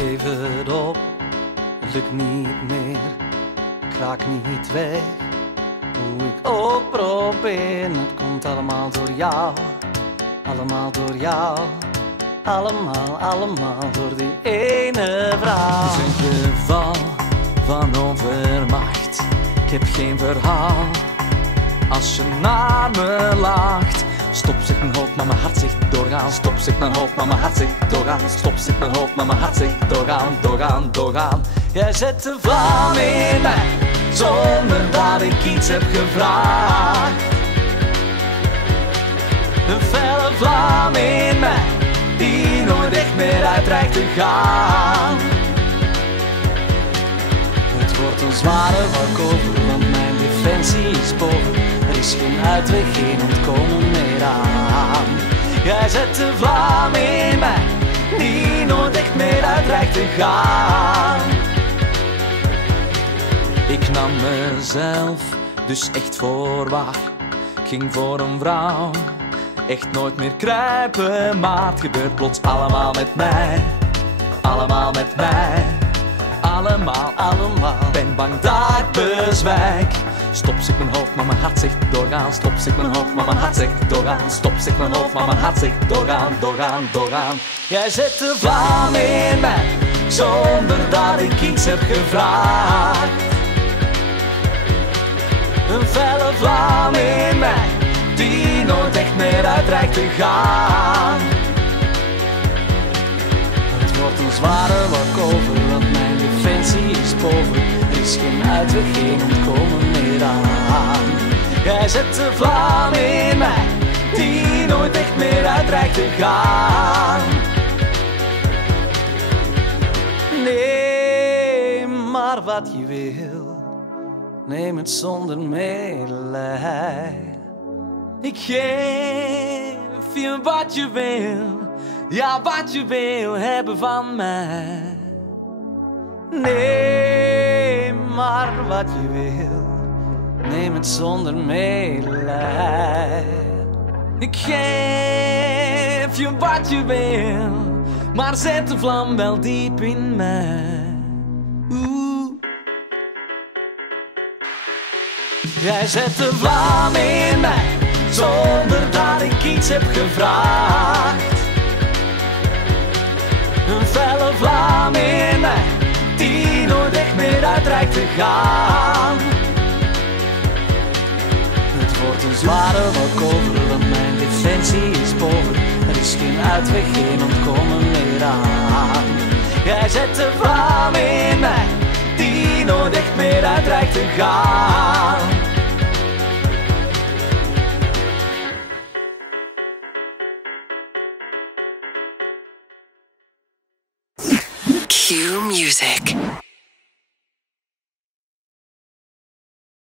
geef het op, het lukt niet meer, ik raak niet weg. Hoe ik ook probeer, het komt allemaal door jou, allemaal door jou. Allemaal door die ene vrouw. Het is een geval van overmacht, ik heb geen verhaal. Als je naar me lacht, stop zegt mijn hoofd, maar mijn hart zegt doorgaan. Stop zegt mijn hoofd, maar mijn hart zegt doorgaan. Stop zegt mijn hoofd, maar mijn hart zegt doorgaan. Jij zet de vlam in mij, zonder dat ik iets heb gevraagd. Een felle vlam in mij, die nooit echt meer uit dreigt te gaan. Het wordt een zware walkover, want mijn defensie is boven. Er is geen uitweg, geen ontkomen meer aan. Jij zet de vlam in mij, die nooit echt meer uit dreigt te gaan. Ik nam mezelf dus echt voor waar. Ik ging voor een vrouw, echt nooit meer kruipen, maar het gebeurt plots allemaal met mij. Allemaal met mij. Allemaal. Ben bang dat ik bezwijk. Stop zegt mijn hoofd, maar mijn hart zegt doorgaan. Stop zegt mijn hoofd, maar mijn hart zegt doorgaan. Stop zegt mijn hoofd, maar mijn hart zegt doorgaan. Jij zet de vlam in mij, zonder dat ik iets heb gevraagd. Een felle vlam in mij, die nooit echt meer uit dreigt te gaan. Het wordt een zware walkover, want mijn defensie is boven. Er is geen uitweg, geen ontkomen meer aan. Jij zet de vlam in mij, die nooit echt meer uit dreigt te gaan. Neem maar wat je wil, neem het zonder medelij. Ik geef je wat je wil, ja wat je wil hebben van mij. Neem maar wat je wil, neem het zonder medelij. Ik geef je wat je wil, maar zet de vlam wel diep in mij. Jij zet de vlam in mij, zonder dat ik iets heb gevraagd. Een felle vlam in mij, die nooit echt meer uit dreigt te gaan. Het wordt een zware walkover, want mijn defensie is boven. Er is geen uitweg, geen ontkomen meer aan. Jij zet de vlam in mij, die nooit echt meer uit dreigt te gaan. Q Music.